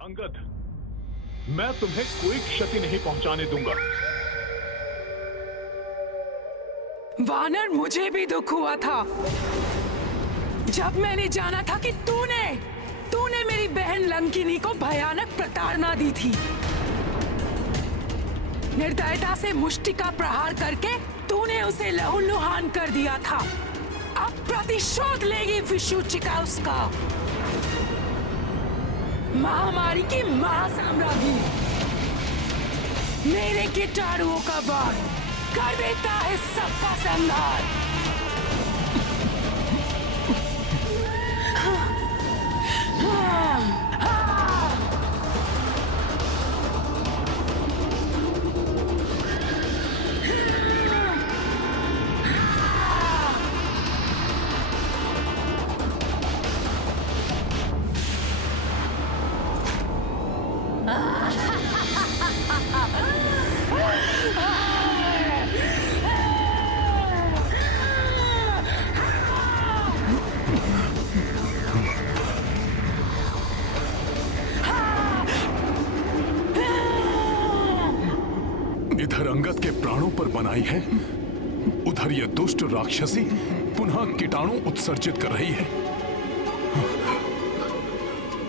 अंगद, मैं तुम्हें कोई क्षति नहीं पहुंचाने दूंगा। वानर, मुझे भी दुख हुआ था जब मैंने जाना था कि तूने मेरी बहन लंकिनी को भयानक प्रताड़ना दी थी। निर्दयता से मुष्टि का प्रहार करके तूने उसे लहूलुहान कर दिया था। अब प्रतिशोध लेगी विषुचिका उसका। महामारी की महासाम्राज्ञी मेरे कीटाणुओं का वार कर देता है सबका संहार। इधर अंगद के प्राणों पर बनाई है, उधर ये दुष्ट राक्षसी पुनः कीटाणु उत्सर्जित कर रही है।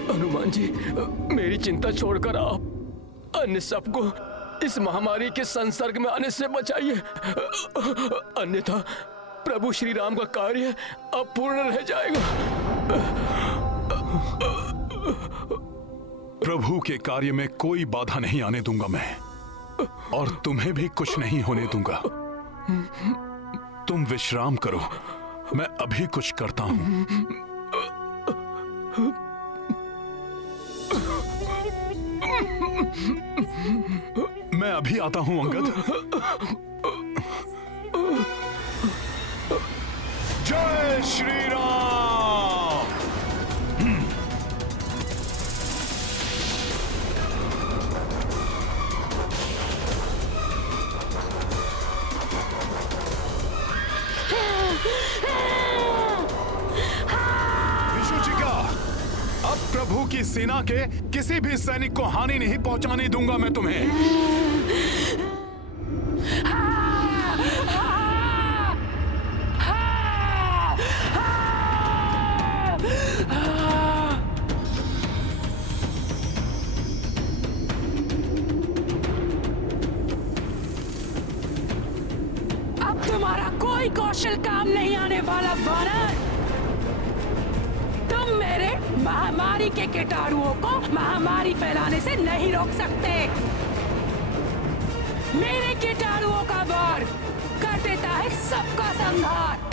हनुमान जी, मेरी चिंता छोड़कर आप अन्य सबको इस महामारी के संसर्ग में आने से बचाइए, अन्यथा प्रभु श्री राम का कार्य अपूर्ण रह जाएगा। प्रभु के कार्य में कोई बाधा नहीं आने दूंगा मैं, और तुम्हें भी कुछ नहीं होने दूंगा। तुम विश्राम करो, मैं अभी कुछ करता हूं। मैं अभी आता हूं अंगद। जय श्री राम। विषुचिका, अब प्रभु की सेना के किसी भी सैनिक को हानि नहीं पहुंचाने दूंगा मैं तुम्हें। अब तुम्हारा कोई कौशल काम नहीं आने वाला वानर। तुम मेरे महामारी के कीटाणुओं को महामारी फैलाने से नहीं रोक सकते। मेरे कीटाणुओं का वार कर देता है सबका संहार।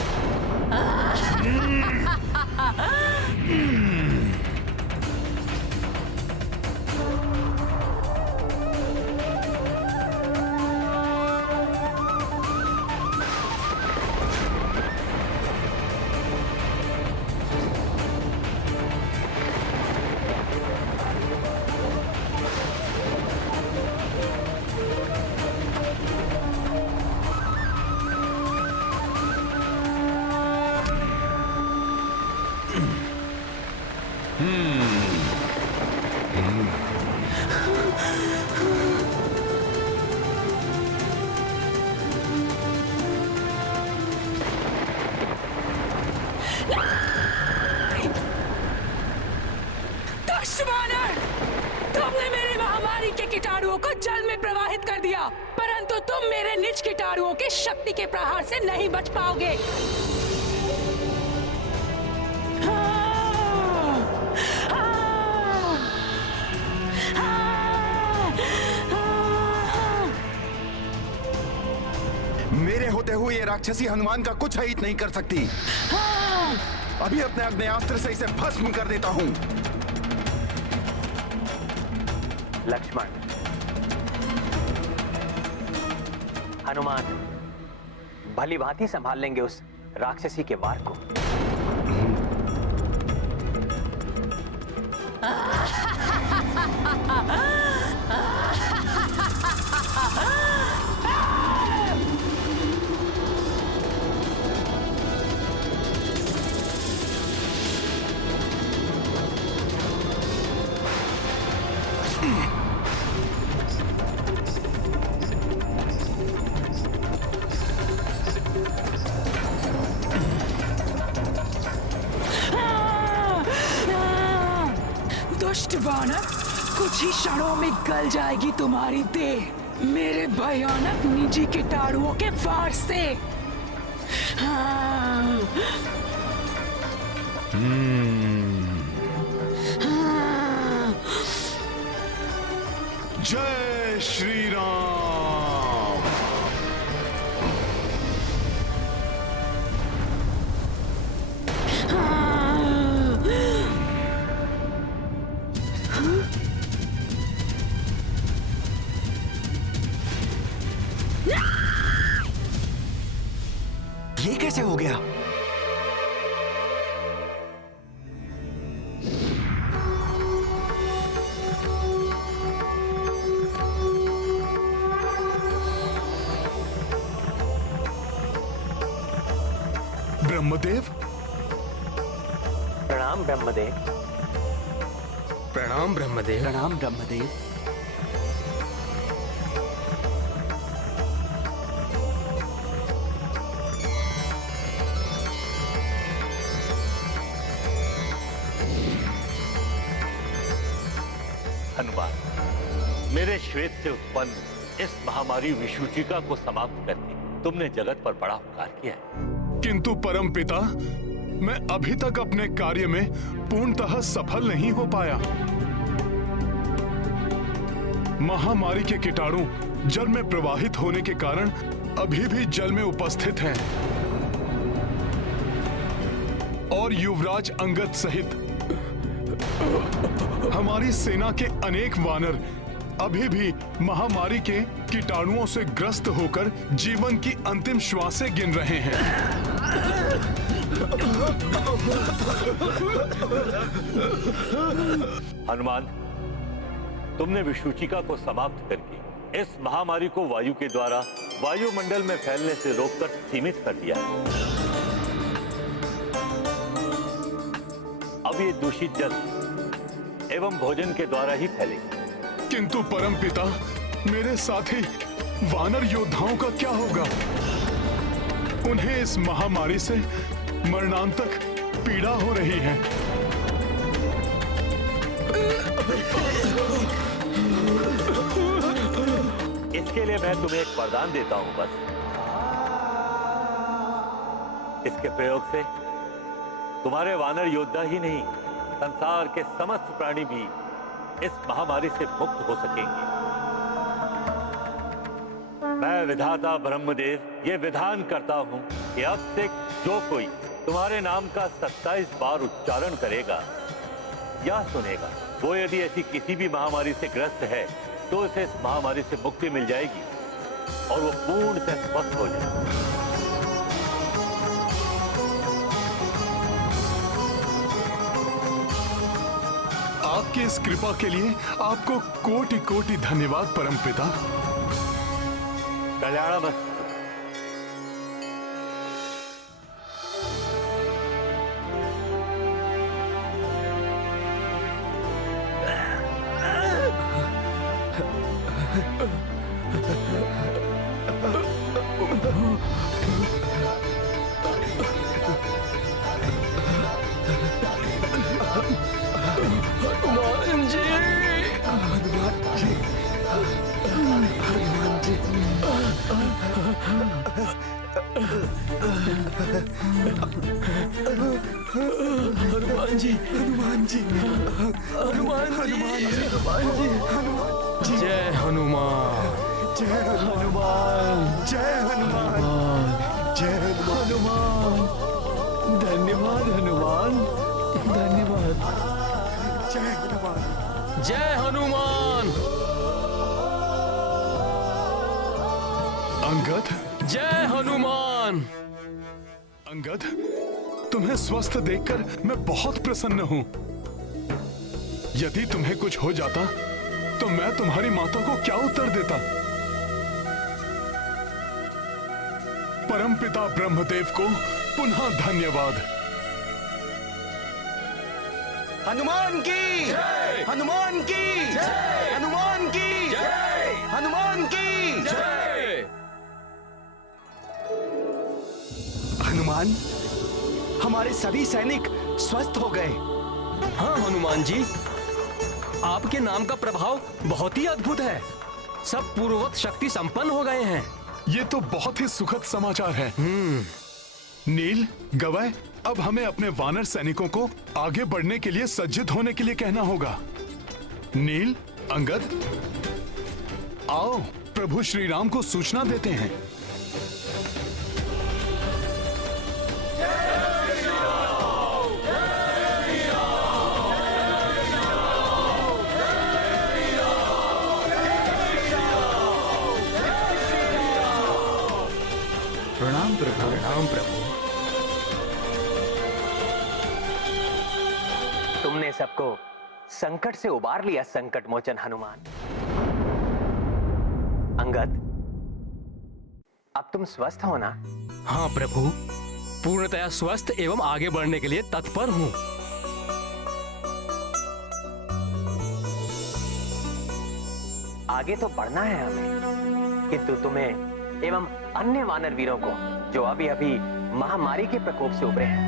तुमने मेरे महामारी के कीटाणुओं को जल में प्रवाहित कर दिया, परंतु तुम मेरे निज कीटाणुओं की शक्ति के प्रहार से नहीं बच पाओगे। मेरे होते हुए ये राक्षसी हनुमान का कुछ हित नहीं कर सकती। अभी अपने अग्नेयास्त्र से इसे भस्म कर देता हूं। लक्ष्मण, हनुमान भली भांति संभाल लेंगे उस राक्षसी के वार को। दुष्ट वानर, कुछ ही क्षणों में गल जाएगी तुम्हारी देह मेरे भयानक निजी कीटाणुओं के वार से। हाँ। हाँ। जय श्री राम। ये कैसे हो गया? ब्रह्मदेव, प्रणाम ब्रह्मदेव। प्रणाम ब्रह्मदेव। प्रणाम ब्रह्मदेव। हनुमान, मेरे श्वेत से उत्पन्न इस महामारी विषुचिका को समाप्त करके तुमने जगत पर बड़ा उपकार किया है। किंतु परम पिता, मैं अभी तक अपने कार्य में पूर्णतः सफल नहीं हो पाया। महामारी के कीटाणु जल में प्रवाहित होने के कारण अभी भी जल में उपस्थित हैं और युवराज अंगद सहित हमारी सेना के अनेक वानर अभी भी महामारी के कीटाणुओं से ग्रस्त होकर जीवन की अंतिम श्वासें गिन रहे हैं। हनुमान, तुमने विषुचिका को समाप्त करके इस महामारी को वायु के द्वारा वायुमंडल में फैलने से रोककर सीमित कर दिया है। अब ये दूषित जल एवं भोजन के द्वारा ही फैलेगी। किंतु परम पिता, मेरे साथी वानर योद्धाओं का क्या होगा? उन्हें इस महामारी से मरणांतक पीड़ा हो रही है। इसके लिए मैं तुम्हें एक वरदान देता हूं बस। इसके प्रयोग से तुम्हारे वानर योद्धा ही नहीं, संसार के समस्त प्राणी भी इस महामारी से मुक्त हो सकेंगे। मैं विधाता ब्रह्मदेव ये विधान करता हूं कि अब से जो कोई तुम्हारे नाम का 27 बार उच्चारण करेगा या सुनेगा, वो यदि ऐसी किसी भी महामारी से ग्रस्त है तो उसे इस महामारी से मुक्ति मिल जाएगी और वो पूर्णतः स्वस्थ हो जाएगा। आपकी इस कृपा के लिए आपको कोटि कोटि धन्यवाद परम पिता। कल्याणमस्तु। हनुमान जी, हनुमान जी, हनुमान जी, हनुमान जी, हनुमान जी, हनुमान जी, जय हनुमान, जय हनुमान, जय हनुमान, जय हनुमान, धन्यवाद हनुमान, धन्यवाद, जय हनुमान, जय हनुमान। अंगद, जय हनुमान। अंगद, तुम्हें स्वस्थ देखकर मैं बहुत प्रसन्न हूं। यदि तुम्हें कुछ हो जाता तो मैं तुम्हारी माता को क्या उत्तर देता? परमपिता ब्रह्मदेव को पुनः धन्यवाद। हनुमान की जय, हनुमान की जय, हनुमान की जय, हनुमान की जय। हनुमान, हमारे सभी सैनिक स्वस्थ हो गए। हाँ हनुमान जी, आपके नाम का प्रभाव बहुत ही अद्भुत है। सब पूर्ववत शक्ति संपन्न हो गए हैं। ये तो बहुत ही सुखद समाचार है। नील, गवाय, अब हमें अपने वानर सैनिकों को आगे बढ़ने के लिए सज्जित होने के लिए कहना होगा। नील, अंगद, आओ प्रभु श्री राम को सूचना देते हैं। प्रणाम प्रभु। प्रणाम प्रभु। तुमने सबको संकट से उबार लिया, संकट मोचन हनुमान। अंगद, अब तुम स्वस्थ हो ना? हाँ प्रभु, पूर्णतया स्वस्थ एवं आगे बढ़ने के लिए तत्पर हूँ। आगे तो बढ़ना है हमें, किंतु तुम्हें एवं अन्य वानर वीरों को जो अभी अभी महामारी के प्रकोप से उबरे हैं,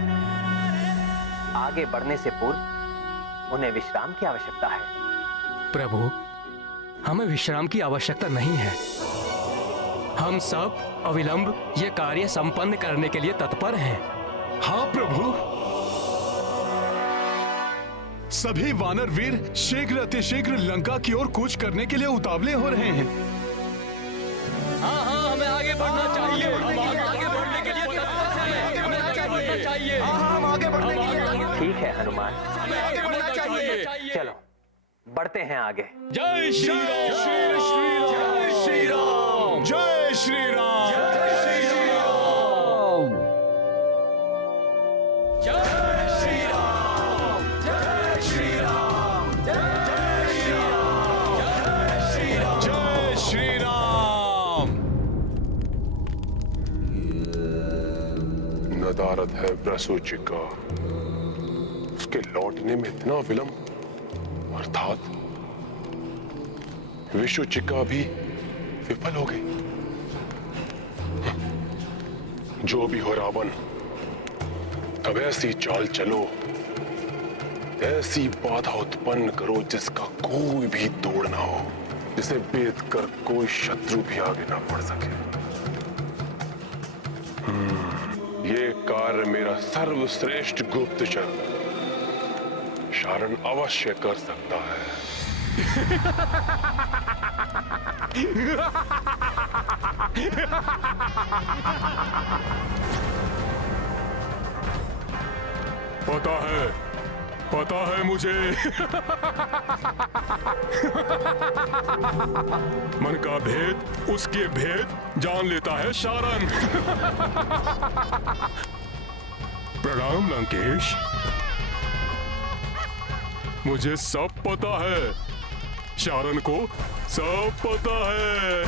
आगे बढ़ने से पूर्व उन्हें विश्राम की आवश्यकता है। प्रभु, हमें विश्राम की आवश्यकता नहीं है। हम सब अविलंब ये कार्य संपन्न करने के लिए तत्पर हैं। हाँ प्रभु, सभी वानर वीर शीघ्र अतिशीघ्र लंका की ओर कूच करने के लिए उतावले हो रहे हैं। हाँ हाँ, हमें आगे बढ़ना चाहिए। हम आगे बढ़ने के लिए तत्पर हैं। हमें आगे बढ़ना चाहिए। हम आगे बढ़ने के लिए ठीक है हनुमान, हमें आगे बढ़ना चाहिए। चलो बढ़ते हैं आगे। जय श्री राम। जय श्री राम। जय श्री राम। जय श्री राम। जय श्री राम। जय श्री राम। जय श्री राम। जय श्री राम। जय श्री राम। नदारद है व्रसुचिका, उसके लौटने में इतना विलंब, अर्थात विषुचिका भी विफल हो गई। जो भी हो रावण, अब ऐसी चाल चलो, ऐसी बाधा उत्पन्न करो जिसका कोई भी तोड़ ना हो, जिसे भेद कर कोई शत्रु भी आगे ना बढ़ सके। ये कार्य मेरा सर्वश्रेष्ठ गुप्तचर शारण अवश्य कर सकता है। पता है मुझे। मन का भेद, उसके भेद जान लेता है शारण। प्रणाम लंकेश, मुझे सब पता है, शारण को सब पता है।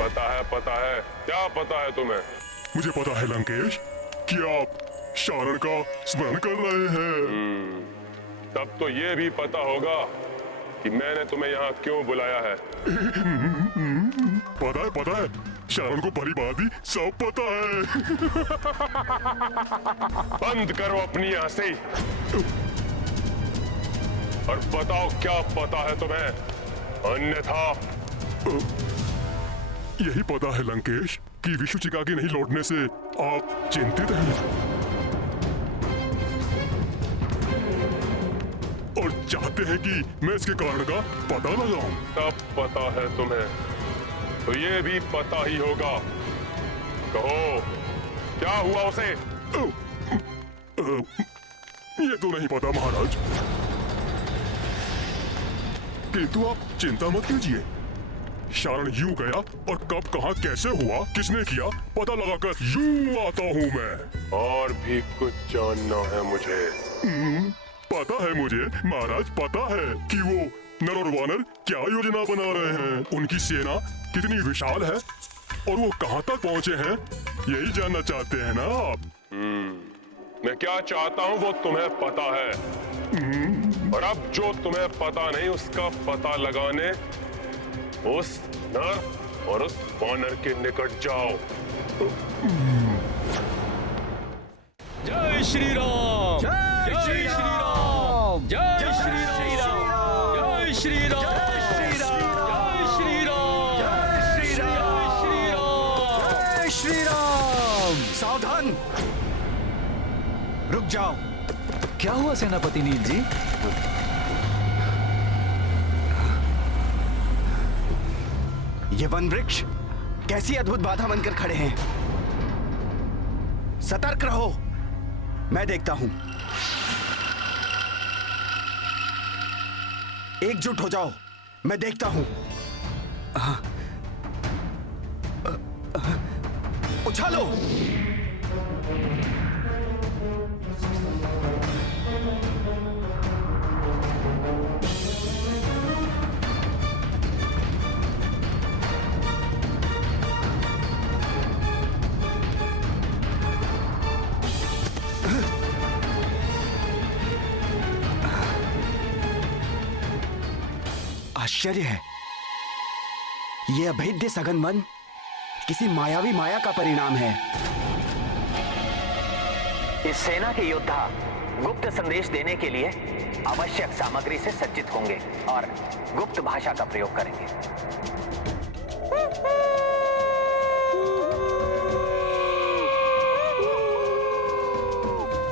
पता है, क्या पता है तुम्हें? मुझे पता है लंकेश कि आप शारण का स्मरण कर रहे हैं। तब तो ये भी पता होगा कि मैंने तुम्हें यहाँ क्यों बुलाया है। पता है, शारण को भली भांति सब पता है। बंद करो अपनी हंसी और बताओ क्या पता है तुम्हें, अन्यथा। यही पता है लंकेश कि विषुचिका के नहीं लौटने से आप चिंतित हैं और चाहते हैं कि मैं इसके कारण का पता लगाऊं। सब पता है तुम्हें, तो ये भी पता ही होगा। कहो, क्या हुआ उसे? ये तो नहीं पता महाराज, किंतु आप चिंता मत कीजिए। शारण यूं गया और कब कहां कैसे हुआ, किसने किया, पता लगाकर यूं आता हूं मैं। और भी कुछ जानना है मुझे। पता है मुझे महाराज, पता है कि वो नर और वानर क्या योजना बना रहे हैं, उनकी सेना कितनी विशाल है और वो कहां तक पहुंचे हैं, यही जानना चाहते हैं ना आप? मैं क्या चाहता हूं वो तुम्हें पता है, और अब जो तुम्हें पता नहीं उसका पता लगाने उस नर और उस वानर के निकट जाओ। जय श्री राम। जय श्री राम। राम, जय श्री राम, जय श्री राम, जय श्री राम, जय श्री राम, जय श्री राम, जय श्री राम। जय श्री राम। सावधान, रुक जाओ। क्या हुआ सेनापति नील जी? ये वन वृक्ष कैसी अद्भुत बाधा बनकर खड़े हैं। सतर्क रहो, मैं देखता हूं। एकजुट हो जाओ, मैं देखता हूं। उछालो। आश्चर्य है, ये अभेद्य सघन वन किसी मायावी माया का परिणाम है। इस सेना के योद्धा गुप्त संदेश देने के लिए आवश्यक सामग्री से सज्जित होंगे और गुप्त भाषा का प्रयोग करेंगे।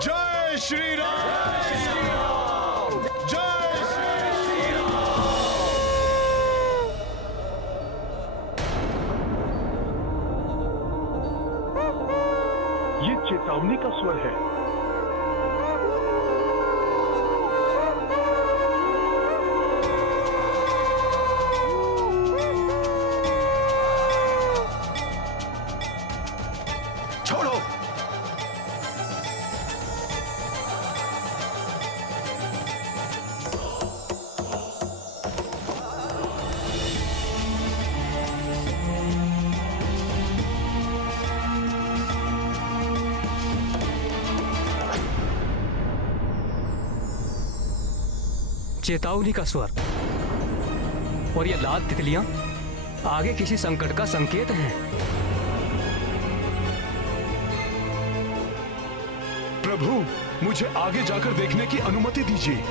जय श्री राम, जय श्री राम, जय श्री राम। ये चेतावनी का स्वर है। छोड़ो। चेतावनी का स्वर और ये लाल तितलियां आगे किसी संकट का संकेत हैं। प्रभु, मुझे आगे जाकर देखने की अनुमति दीजिए।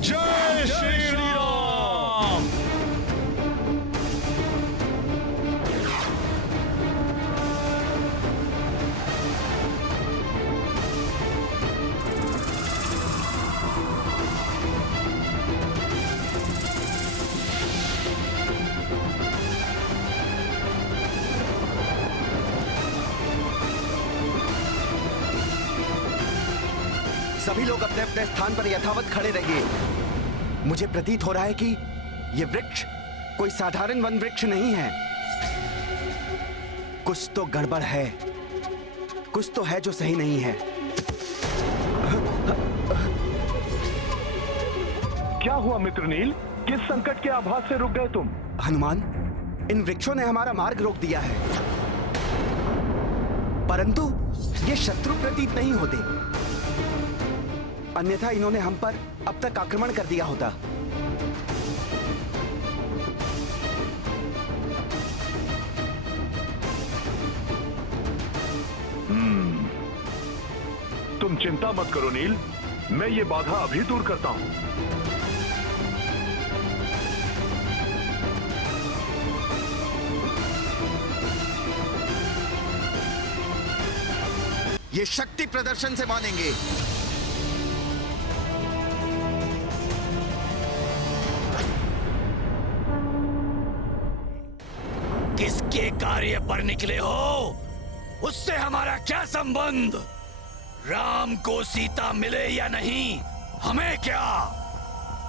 जय श्री राम। सभी लोग अपने अपने स्थान पर यथावत खड़े रहिए। मुझे प्रतीत हो रहा है कि यह वृक्ष कोई साधारण वन वृक्ष नहीं है। कुछ तो गड़बड़ है, कुछ तो है जो सही नहीं है। क्या हुआ मित्र नील? किस संकट के आभास से रुक गए तुम? हनुमान, इन वृक्षों ने हमारा मार्ग रोक दिया है, परंतु ये शत्रु प्रतीत नहीं होते। अन्यथा इन्होंने हम पर अब तक आक्रमण कर दिया होता। तुम चिंता मत करो नील, मैं ये बाधा अभी दूर करता हूं। ये शक्ति प्रदर्शन से मानेंगे। किसके कार्य पर निकले हो, उससे हमारा क्या संबंध? राम को सीता मिले या नहीं, हमें क्या?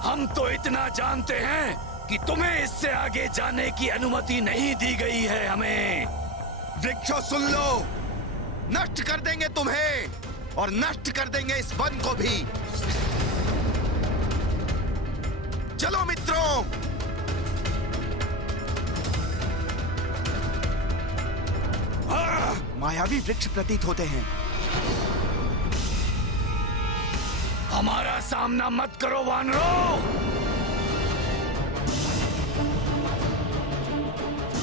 हम तो इतना जानते हैं कि तुम्हें इससे आगे जाने की अनुमति नहीं दी गई है हमें। वृक्षों सुन लो, नष्ट कर देंगे तुम्हें और नष्ट कर देंगे इस वन को भी। चलो मायावी वृक्ष प्रतीत होते हैं। हमारा सामना मत करो वानरों।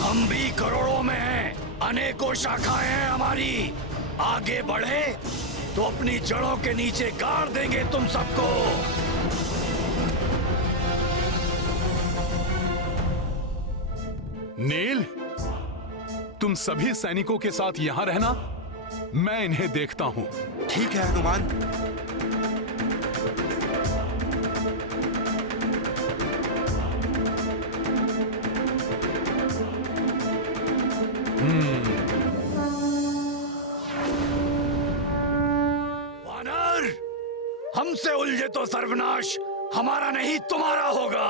हम भी करोड़ों में हैं, अनेकों शाखाएं हैं हमारी। आगे बढ़े तो अपनी जड़ों के नीचे गाड़ देंगे तुम सबको। नील, तुम सभी सैनिकों के साथ यहां रहना, मैं इन्हें देखता हूं। ठीक है हनुमान। वानर, हमसे उलझे तो सर्वनाश हमारा नहीं तुम्हारा होगा।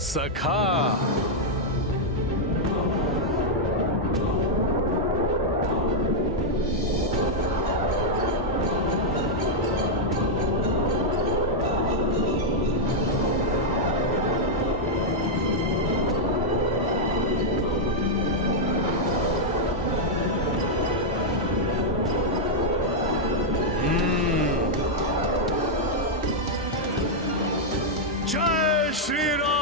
सखा, जय श्री राम।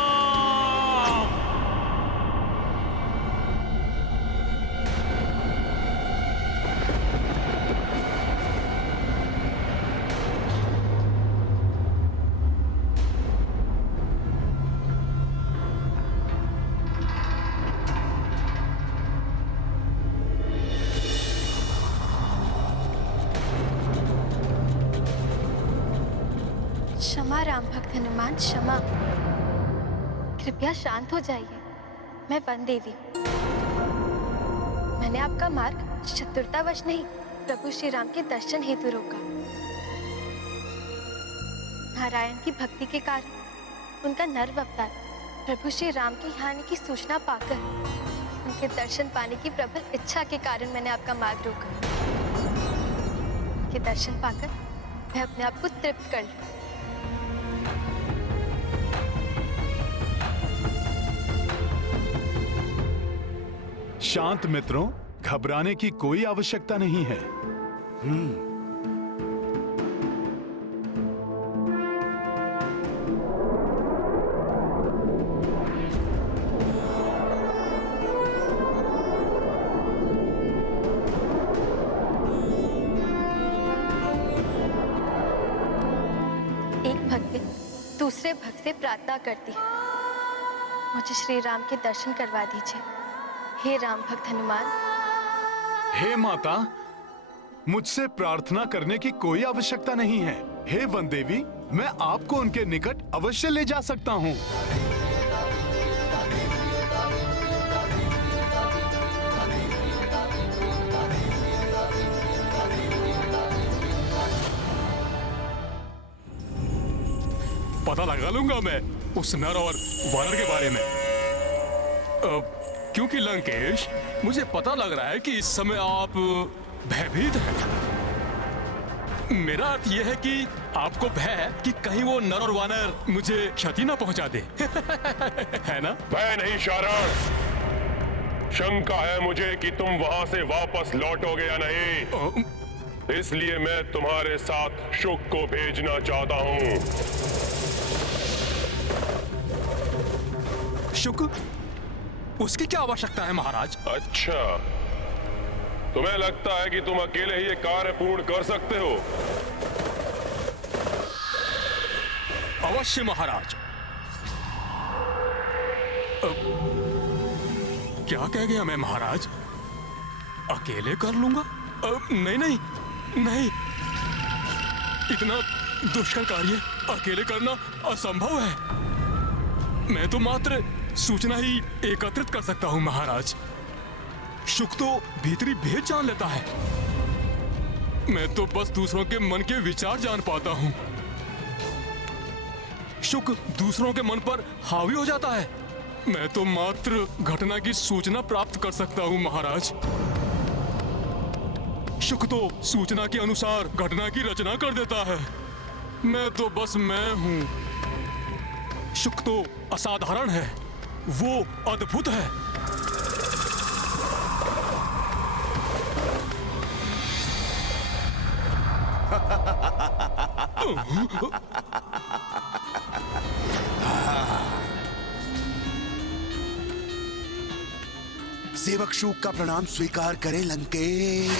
क्षमा राम भक्त हनुमान, क्षमा। कृपया शांत हो जाइए। मैं वन देवी हूँ। मैंने आपका मार्ग चतुरतावश नहीं, प्रभु श्री राम के दर्शन हेतु रोका। नारायण की भक्ति के कारण उनका नर्व अवतार प्रभु श्री राम के यहाँ आने की सूचना पाकर, उनके दर्शन पाने की प्रबल इच्छा के कारण मैंने आपका मार्ग रोका। उनके दर्शन पाकर मैं अपने आप को तृप्त कर लूं। शांत मित्रों, घबराने की कोई आवश्यकता नहीं है। एक भक्त दूसरे भक्त से प्रार्थना करती है, मुझे श्री राम के दर्शन करवा दीजिए। हे राम भक्त हनुमान। हे माता, मुझसे प्रार्थना करने की कोई आवश्यकता नहीं है। हे वन देवी, मैं आपको उनके निकट अवश्य ले जा सकता हूँ। पता लगा लूंगा मैं उस नर और वानर के बारे में। क्योंकि लंकेश, मुझे पता लग रहा है कि इस समय आप भयभीत हैं। मेरा अर्थ यह है कि आपको भय है कि कहीं वो नर और वानर मुझे क्षति ना पहुंचा दे। है ना? भय नहीं शारण, शंका है मुझे कि तुम वहां से वापस लौटोगे या नहीं। इसलिए मैं तुम्हारे साथ शुक को भेजना चाहता हूं। शुक? उसकी क्या आवश्यकता है महाराज? अच्छा, तुम्हें लगता है कि तुम अकेले ही ये कार्य पूर्ण कर सकते हो? अवश्य महाराज। क्या कह गया मैं महाराज? अकेले कर लूंगा? नहीं नहीं नहीं, इतना दुष्कर कार्य अकेले करना असंभव है। मैं तो मात्र सूचना ही एकत्रित कर सकता हूं महाराज। शुक तो भीतरी भेद जान लेता है, मैं तो बस दूसरों के मन के विचार जान पाता हूं। शुक दूसरों के मन पर हावी हो जाता है, मैं तो मात्र घटना की सूचना प्राप्त कर सकता हूं महाराज। शुक तो सूचना के अनुसार घटना की रचना कर देता है, मैं तो बस मैं हूं। शुक तो असाधारण है, वो अद्भुत है। सेवक शूक का प्रणाम स्वीकार करें लंकेश।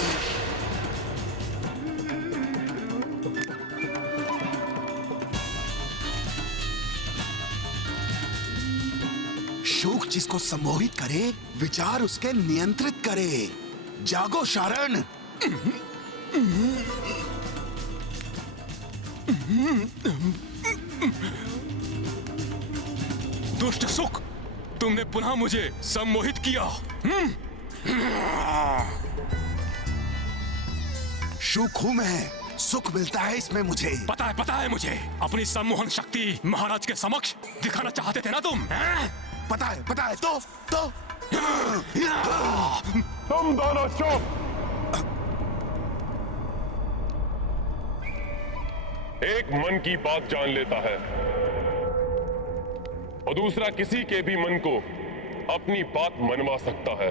शूक जिसको सम्मोहित करे, विचार उसके नियंत्रित करे। जागो शारण। दुष्ट सुख, तुमने पुनः मुझे सम्मोहित किया। शूक हूं मैं, सुख मिलता है इसमें मुझे। पता है मुझे। अपनी सम्मोहन शक्ति महाराज के समक्ष दिखाना चाहते थे ना तुम? पता है तो तुम दोनों चुप। एक मन की बात जान लेता है और दूसरा किसी के भी मन को अपनी बात मनवा सकता है।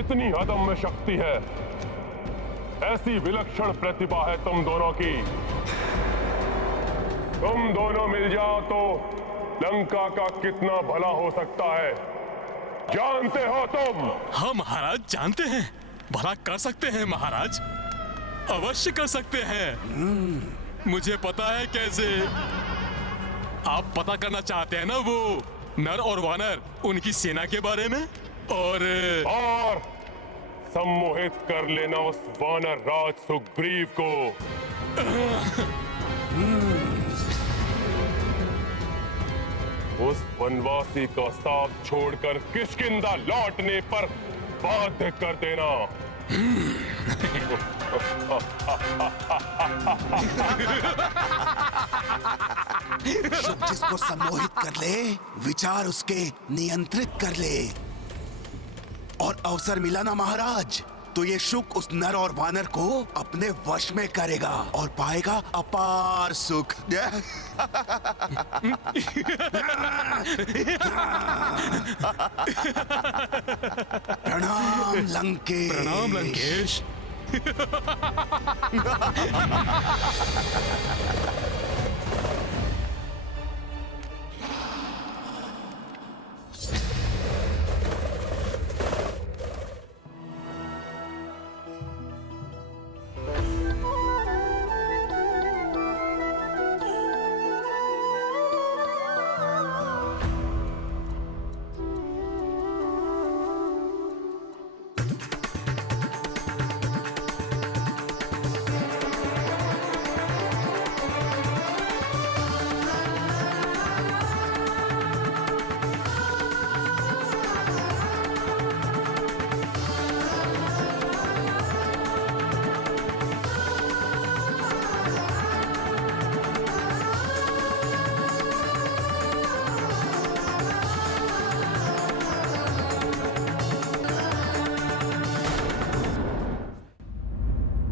इतनी अदम्य शक्ति है, ऐसी विलक्षण प्रतिभा है तुम दोनों की। तुम दोनों मिल जाओ तो लंका का कितना भला हो सकता है, जानते हो तुम? हाँ महाराज, जानते हैं। भला कर सकते हैं महाराज, अवश्य कर सकते हैं। मुझे पता है कैसे। आप पता करना चाहते हैं ना वो नर और वानर, उनकी सेना के बारे में, और सम्मोहित कर लेना उस वानर राज सुग्रीव को। उस वनवासी का साथ छोड़कर किष्किंधा लौटने पर बाध्य कर देना। शुक जिसको सम्मोहित कर ले, विचार उसके नियंत्रित कर ले, और अवसर मिला ना महाराज, तो ये शुक उस नर और वानर को अपने वश में करेगा और पाएगा अपार सुख। प्रणाम लंकेश। प्रणाम लंकेश।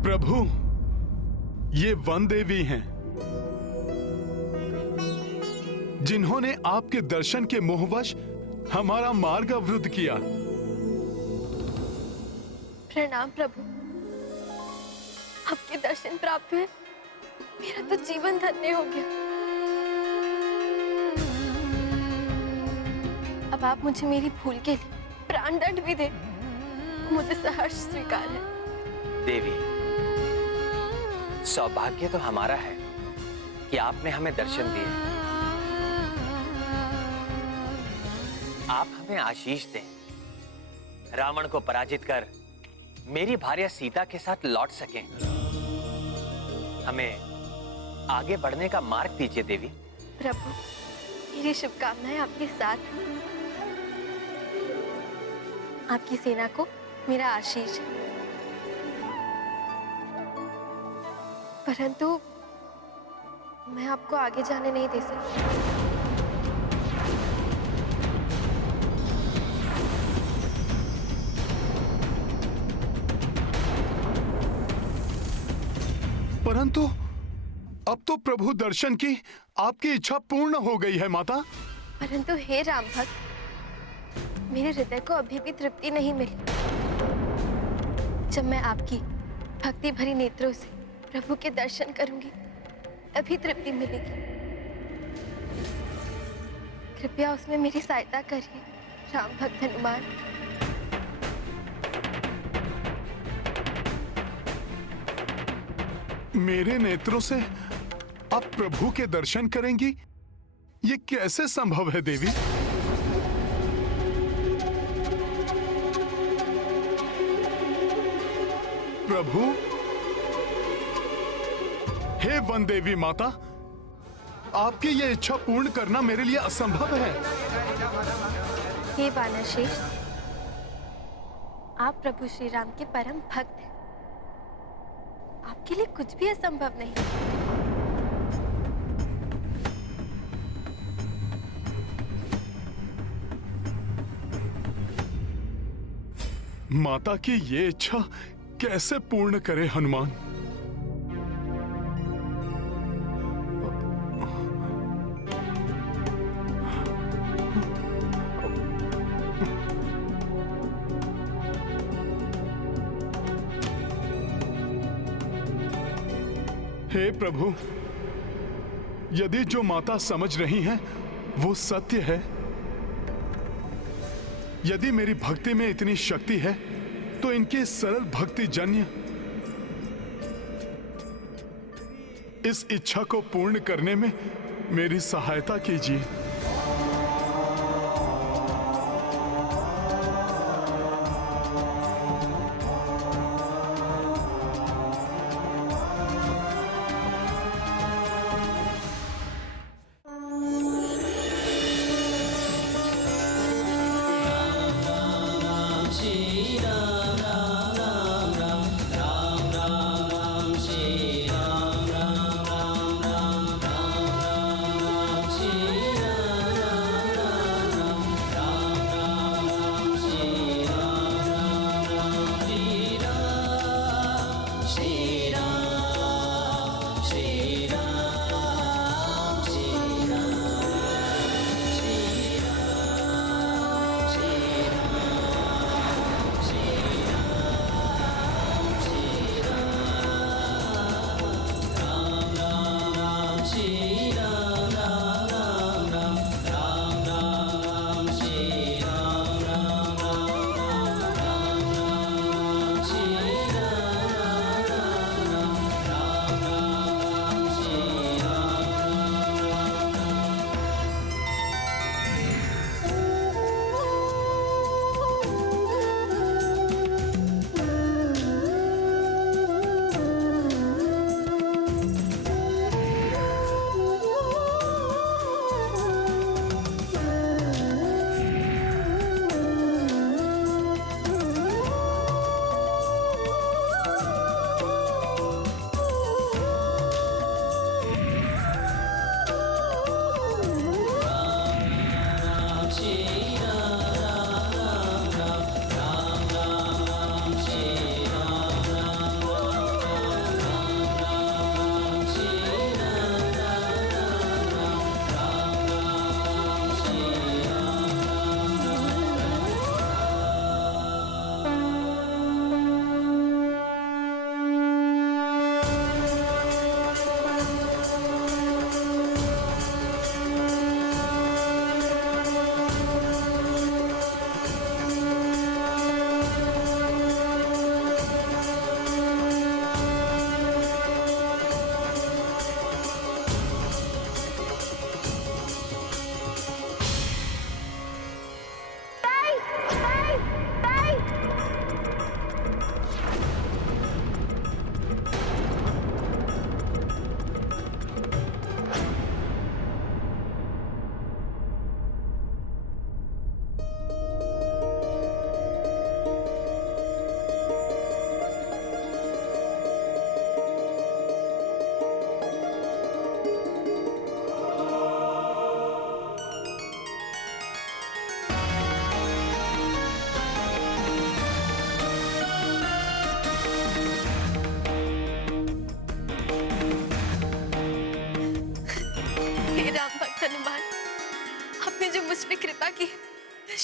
प्रभु, ये वन देवी हैं, जिन्होंने आपके दर्शन के मोहवश हमारा मार्ग अवरुद्ध किया। प्रणाम प्रभु, आपके दर्शन प्राप्त हुए, मेरा तो जीवन धन्य हो गया। अब आप मुझे मेरी भूल के लिए प्राण दंड भी दे, मुझे सहर्ष स्वीकार है। देवी, सौभाग्य तो हमारा है कि आपने हमें दर्शन दिए। आप हमें आशीष दें, रावण को पराजित कर मेरी भार्या सीता के साथ लौट सकें। हमें आगे बढ़ने का मार्ग दीजिए देवी। प्रभु, मेरी शुभकामनाएं आपके साथ हैं। आपकी सेना को मेरा आशीष है, परंतु मैं आपको आगे जाने नहीं दे सकती। अब तो प्रभु दर्शन की आपकी इच्छा पूर्ण हो गई है माता। परंतु हे राम भक्त, मेरे हृदय को अभी भी तृप्ति नहीं मिली। जब मैं आपकी भक्ति भरी नेत्रों से प्रभु के दर्शन करूंगी तभी तृप्ति मिलेगी। कृपया उसमें मेरी सहायता करिए राम भक्त हनुमान। मेरे नेत्रों से आप प्रभु के दर्शन करेंगी? ये कैसे संभव है देवी? प्रभु, हे वन देवी माता, आपकी ये इच्छा पूर्ण करना मेरे लिए असंभव है। हे वानरश्रेष्ठ, आप प्रभु श्री राम के परम भक्त हैं। आपके लिए कुछ भी असंभव नहीं। माता की ये इच्छा कैसे पूर्ण करे हनुमान? हे प्रभु, यदि जो माता समझ रही हैं वो सत्य है, यदि मेरी भक्ति में इतनी शक्ति है तो इनके सरल भक्ति जन्य इस इच्छा को पूर्ण करने में मेरी सहायता कीजिए।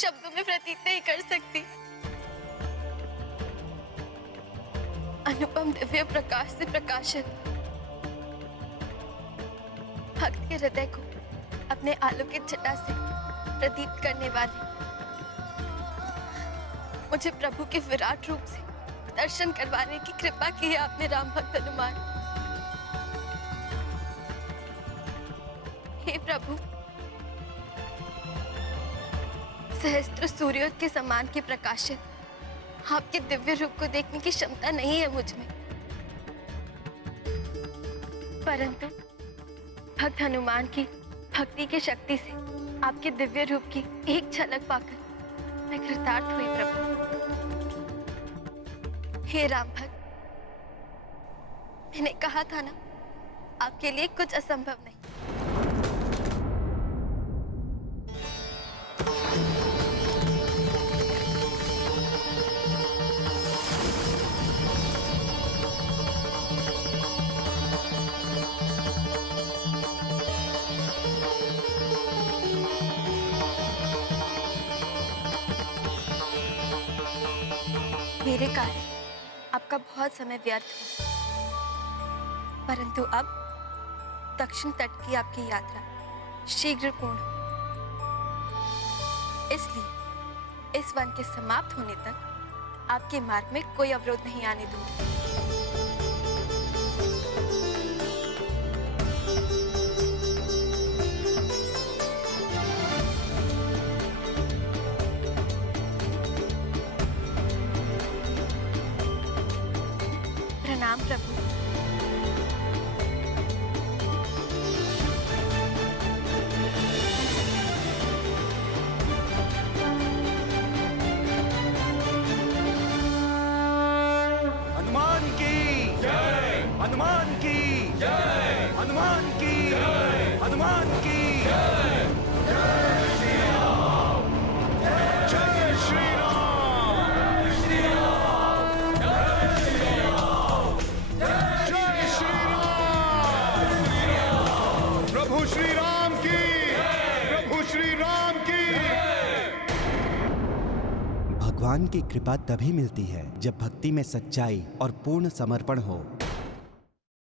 शब्दों में प्रतीत नहीं कर सकती। अनुपम दिव्य प्रकाश से प्रकाशित भक्त के हृदय को अपने आलोकित छटा से प्रदीप्त करने वाले मुझे प्रभु के विराट रूप से दर्शन करवाने की कृपा की है आपने राम भक्त हनुमान। हे प्रभु, सहस्त्र सूर्योदय के समान के प्रकाशित आपके दिव्य रूप को देखने की क्षमता नहीं है मुझ में, परंतु भक्त हनुमान की भक्ति की शक्ति से आपके दिव्य रूप की एक झलक पाकर मैं कृतार्थ हुई प्रभु। हे राम भक्त, मैंने कहा था ना, आपके लिए कुछ असंभव नहीं। मेरे कारण आपका बहुत समय व्यर्थ हुआ, परंतु अब दक्षिण तट की आपकी यात्रा शीघ्र पूर्ण हो। इसलिए इस वन के समाप्त होने तक आपके मार्ग में कोई अवरोध नहीं आने दूंगी। प्रणाम प्रभु। हनुमान की जय, हनुमान की जय, हनुमान की जय, हनुमान की जय। जय श्री राम, जय श्री राम, जय श्री राम, जय श्री राम, जय श्री राम। प्रभु श्री राम की, प्रभु श्री राम की। भगवान की कृपा तभी मिलती है जब भक्ति में सच्चाई और पूर्ण समर्पण हो।